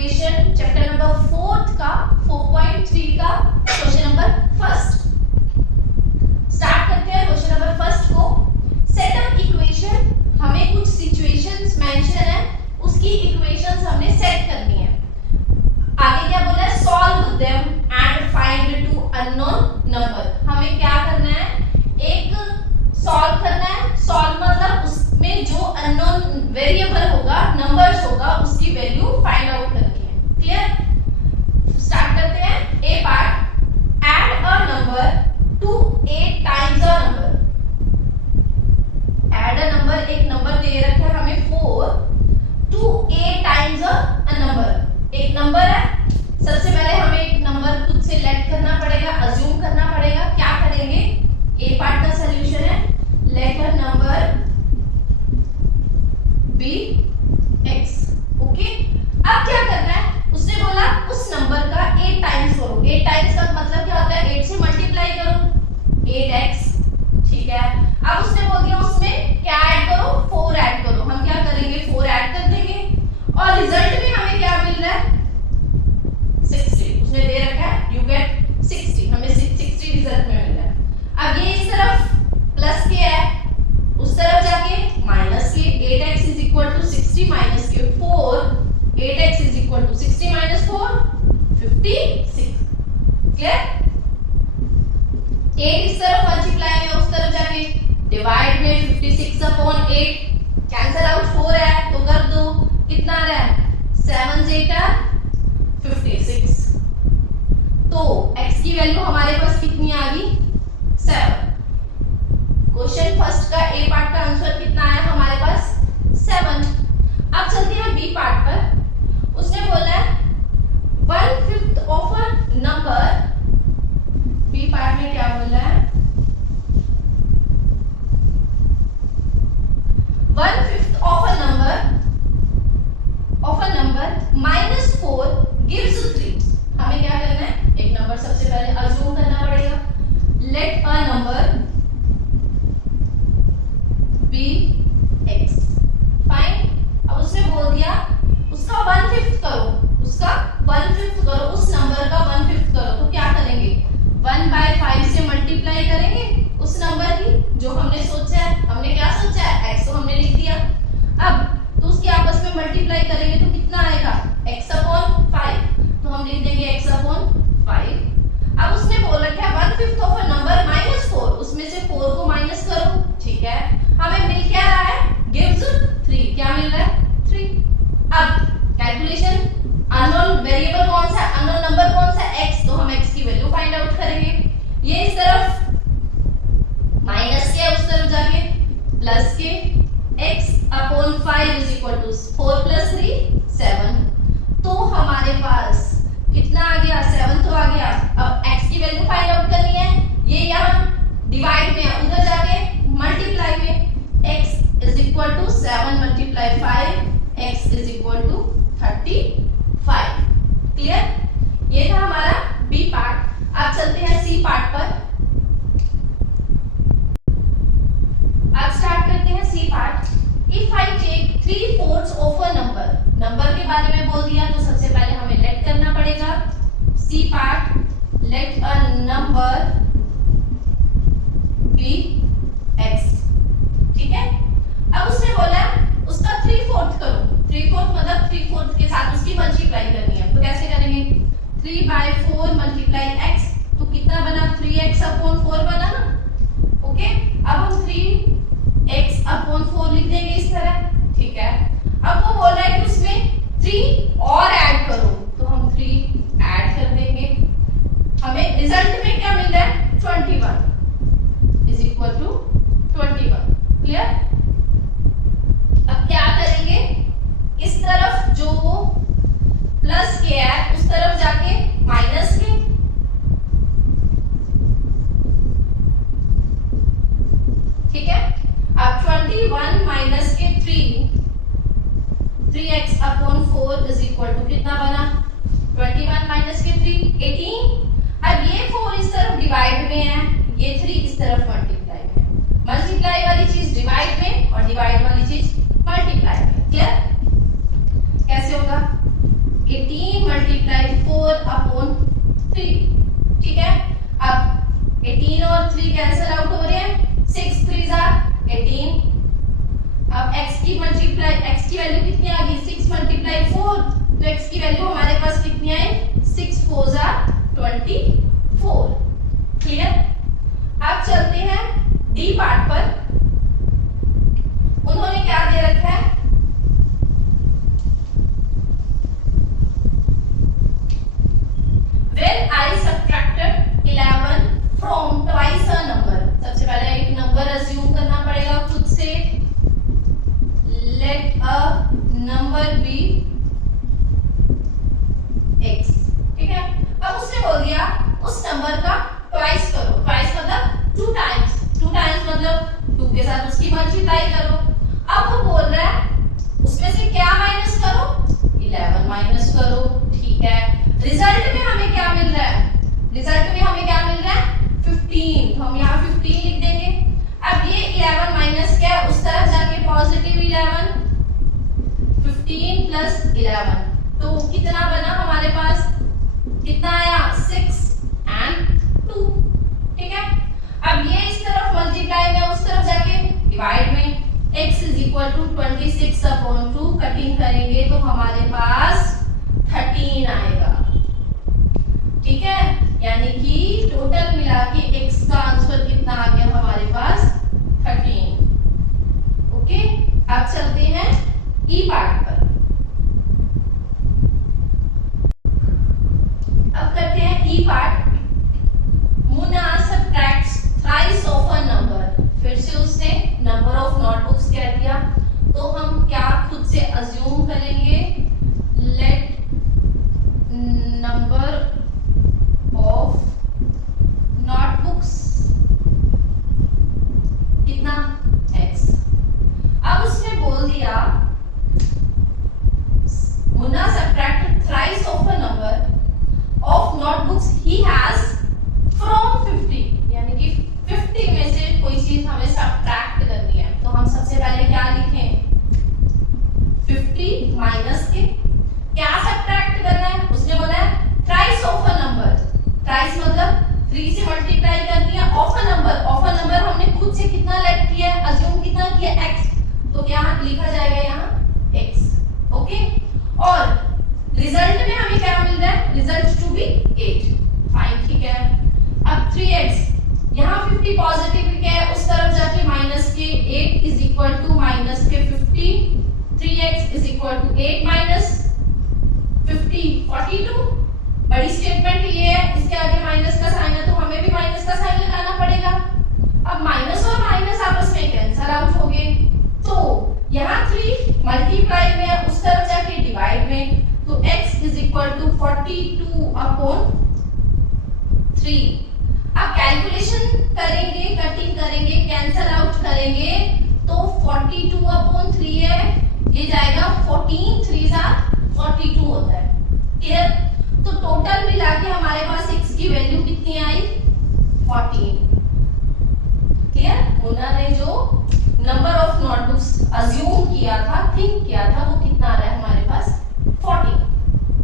Equation chapter number 4 का 4.3 का question number first. Start करते हैं क्वेश्चन नंबर फर्स्ट को। सेट अप इक्वेशन, हमें कुछ सिचुएशंस मेंशन है, उसकी इक्वेशंस हमने सेट करनी है। आगे क्या बोला है, solve them and find to unknown number. हमें क्या करना है, एक सॉल्व करना है। सॉल्व मतलब उसमें जो अननोन वेरिएबल होगा, नंबर्स होगा, उसकी वैल्यू फाइंड आउट करनी है। क्लियर? स्टार्ट करते हैं। A part, add a number to A times a number. Add a number, एक नंबर दे रखा है हमें 4 to A times a number. एक नंबर है, सबसे पहले हमें एक नंबर खुद से लेट करना पड़ेगा, अज्यूम करना पड़ेगा। क्या करेंगे, ए पार्ट का सॉल्यूशन है, let a number be x. Okay, अब क्या करना है, उसने बोला उस नंबर का 8 टाइम्स करो। 8 टाइम्स का मतलब क्या होता है, 8 से मल्टीप्लाई करो, 8x। ठीक है, अब उसने बोल दिया उसमें क्या ऐड करो, 4 ऐड करो। हम क्या करेंगे, 4 ऐड कर देंगे और रिजल्ट में हमें क्या मिल रहा है, 60। उसने दे रखा है यू गेट 60, हमें 60 रिजल्ट में मिल रहा है। अब ये इस तरफ प्लस के है, उस तरफ जाके माइनस के। 8x is equal to 60 minus के 4। 8x is equal to 60 minus 4, 56। Clear? 8 इस तरफ मल्टीप्लाई में, उस तरफ जाके डिवाइड में 56 अपॉन 8। कैंसिल आउट 4 है तो कर दो, कितना आ रहा है, 7 8 56। तो x की वैल्यू हमारे पास कितनी आ गई, 7। क्वेश्चन फर्स्ट का ए पार्ट का आंसर कितना आया हमारे पास, 7। अब चलते हैं बी पार्ट पर। उसने बोला है 1/5 of a number. B part में क्या बोला है, 1/5 ऑफ अ नंबर -4 गिव्स 3। हमें क्या करना है, एक नंबर सबसे पहले अज्यूम करना पड़ेगा। Let a number be x. Fine. अब उसने बोल दिया उसका 1/5 करो, उसका 1/5 करो, उस नंबर का 1/5 करो। तो क्या करेंगे, 1/5 से मल्टीप्लाई करेंगे उस नंबर की जो हमने सोचा है। हमने क्या सोचा है, x, तो हमने लिख दिया। अब तो उसकी आपस में मल्टीप्लाई करेंगे तो कितना आएगा, x अपॉन 5। तो हम लिख देंगे x अपॉन 5। अब उसने बोल रखा है 1/5 ऑफ अ नंबर -4, उसमें से 4 को माइनस करो। ठीक है, हमें मिल क्या रहा है, गिव्स 3। क्या मिल रहा है, 3। अब कैलकुलेशन, अननोन वेरिएबल कौन सा, अननोन नंबर कौन सा, x, तो हम x की वैल्यू फाइंड आउट करेंगे। ये इस तरफ माइनस के, उस तरफ जाके प्लस के। x upon 5 is equal to 4 + 3 7। तो हमारे पास कितना आ गया, 7 तो आ गया। अब x की वैल्यू फाइंड आउट करनी है। ये यहाँ डिवाइड में, उधर जाके मल्टीप्लाई में। x is equal to 7 × 5, x is equal to 35। Clear? ये था हमारा बी पार्ट। अब चलते हैं सी पार्ट पर। अब स्टार्ट करते हैं C part. If I take 3/4 of a number के बारे में बोल दिया तो सबसे पहले हमें लेट करना पड़ेगा। C part, let a number be x. ठीक है, अब उसने बोला उसका 3/4 करो। 3/4 मतलब 3/4 के साथ उसकी मल्टीप्लाई करनी है। तो कैसे करेंगे, 3/4 × x, तो कितना बना, 3x अपॉन 4 बना ना। ओके, अब हम 3x अपॉन 4 लिख देंगे इस तरह। ठीक है, अब वो बोल रहा है कि उसमें 3 और ऐड करो, तो हम 3 ऐड कर देंगे। हमें रिजल्ट में क्या मिल रहा है, 21 इज इक्वल टू 21। क्लियर? अब क्या करेंगे, इस तरफ जो प्लस के है उस तरफ जाके माइनस के। ठीक है, अब 21 माइनस के 3x upon 4 is equal to कितना बना, 21 माइनस के 3 18। अब ये 4 इस तरफ डिवाइड में है, ये 3 इस तरफ मल्टीप्लाई में। मल्टीप्लाई वाली चीज डिवाइड में और डिवाइड वाली चीज मल्टीप्लाई में। क्लियर? कैसे होगा, 18 कितना बना हमारे पास, कितना आया 6 and 2, ठीक है। अब ये इस तरफ मल्टीप्लाई में, उस तरफ जाके डिवाइड में, x is equal to 26/2 cutting करेंगे तो हमारे पास 13 आएगा, ठीक है। यानी कि टोटल मिला के x का आंसर कितना आ गया हमारे पास 13। ओके, अब चलते हैं ई पार्ट पर। अब करते हैं E part. Munna subtracts thrice of a number. फिर से उसने नंबर ऑफ नोटबुक्स कह दिया, तो हम क्या खुद से अज्यूम करेंगे, लेट नंबर ऑफ नोटबुक्स कितना x। अब उसने बोल दिया Munna subtracted thrice of a number of notebooks he has from 50, यानी कि 50 में से कोई चीज हमें सबट्रैक्ट करनी है, तो हम सबसे पहले क्या लिखें, 50 माइनस के क्या सबट्रैक्ट करना है। उसने बोला है thrice of a number, thrice मतलब 3 से मल्टीप्लाई कर दिया, of a number, of a number हमने खुद से कितना लेट किया, अज्यूम कितना किया x, तो क्या लिखा जाएगा यहाँ x, ओके। और रिजल्ट में हमें क्या मिल रहा है, रिजल्ट टू बी 8, फाइन, ठीक है। अब 3x, यहाँ 50 पॉजिटिव लिखा है, उस तरफ जाके माइनस के 8 इज इक्वल टू माइनस के 50, 3x is equal to 8 minus 50 42। बड़ी स्टेटमेंट ये है, इसके आगे माइनस का साइन है तो हमें भी माइनस का साइन लगाना पड़ेगा। अब माइनस और माइनस आपस में कैंसिल आउट हो गए, तो यहाँ 3 मल्टीप्लाई में, उस तरफ जाके डिवाइड में, तो x इज इक्वल टू 42/3। अब कैलकुलेशन करेंगे, कटिंग करेंगे, कैंसिल आउट करेंगे, तो 42/3 है, ये जाएगा 14 3 42 होता है, क्लियर। तो टोटल मिला के हमारे पास x की वैल्यू कितनी आई, 14, क्लियर। मुन्ना ने जो नंबर ऑफ नोटबुक्स अज्यूम किया था, थिंक किया था, वो कितना आ रहा है हमारे पास 14,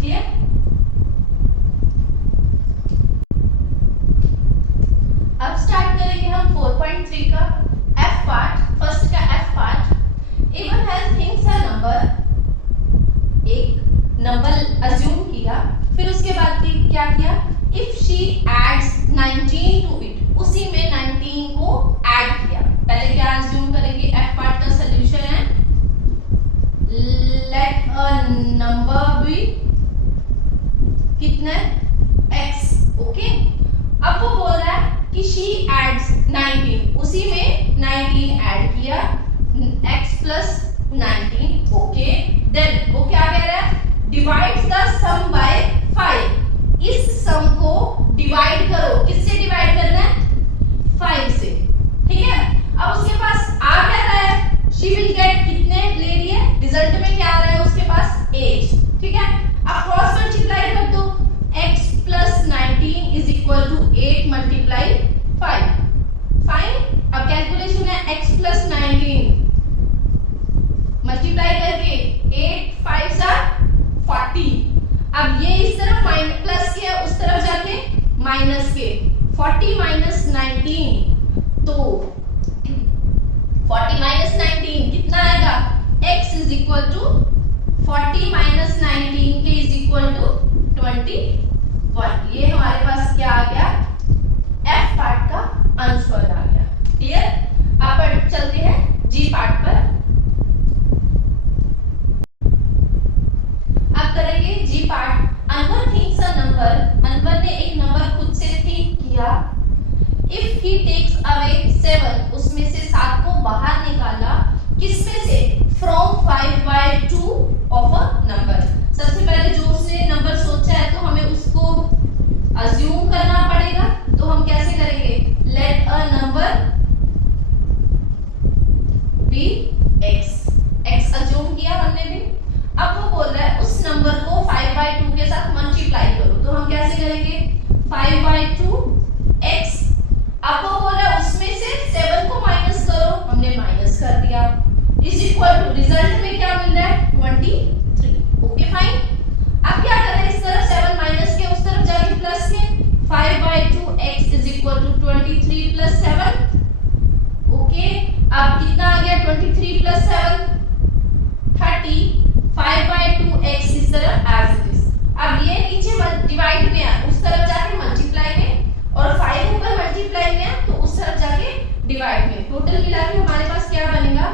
क्लियर। अब स्टार्ट करेंगे हम 4.3 का F पार्ट। फर्स्ट का F part, Evan has thinks a number, एक नंबर अज्यूम किया, फिर उसके बाद क्या किया, if she adds 19 to it, उसी में 19 को ऐड किया। पहले क्या अज्यूम करेंगे, F पार्ट का सॉल्यूशन है लेट अ नंबर बी कितना x, ओके। अब वो बोल रहा है कि she adds 19, उसी में 19 ऐड किया, x plus 19, ओके। देन वो क्या कह रहा है, डिवाइड्स द सम बाय 5, इस सम को डिवाइड करो, किससे डिवाइड करना है, 5 से, ठीक है। अब उसके पास आ क्या रहा है, she will get कितने ले रही है, रिजल्ट में क्या आ रहा है उसके पास 8, ठीक है। अब क्रॉस मल्टीप्लाई कर दो, x plus 19 is equal to 8 multiply 5, fine. अब कैलकुलेशन है x plus 19 मल्टीप्लाई करके 8 5 40। अब ये इस तरफ माइनस प्लस के, उस तरफ जाके माइनस के, 40 माइनस 19, तो 40 माइनस 19 कितना आएगा, x is equal to 40 minus 19 के इज इक्वल टू 21। ये हमारे पास क्या आ गया, F पार्ट का आंसर आ गया, क्लियर। अब चलते हैं G पार्ट पर। अब करेंगे G part. Anwar thinks a number, Anwar ने एक नंबर खुद से थिंक किया, इफ ही टेक्स अवे 7, उसमें से 7 को बाहर निकाला, किसमें से, फ्रॉम 5/2 ऑफ अ नंबर। सबसे पहले जो उसने नंबर सोचा है तो हमें उसको अज्यूम करना पड़ेगा, तो हम कैसे करेंगे, लेट अ नंबर टोटल मिला के हमारे पास क्या बनेगा,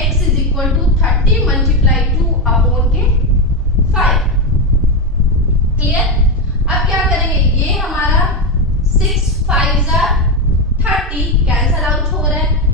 x is equal to 30 multiply 2 upon के 5। क्लियर। अब क्या करेंगे, ये हमारा 6 5 30 कैंसल आउट हो रहा है,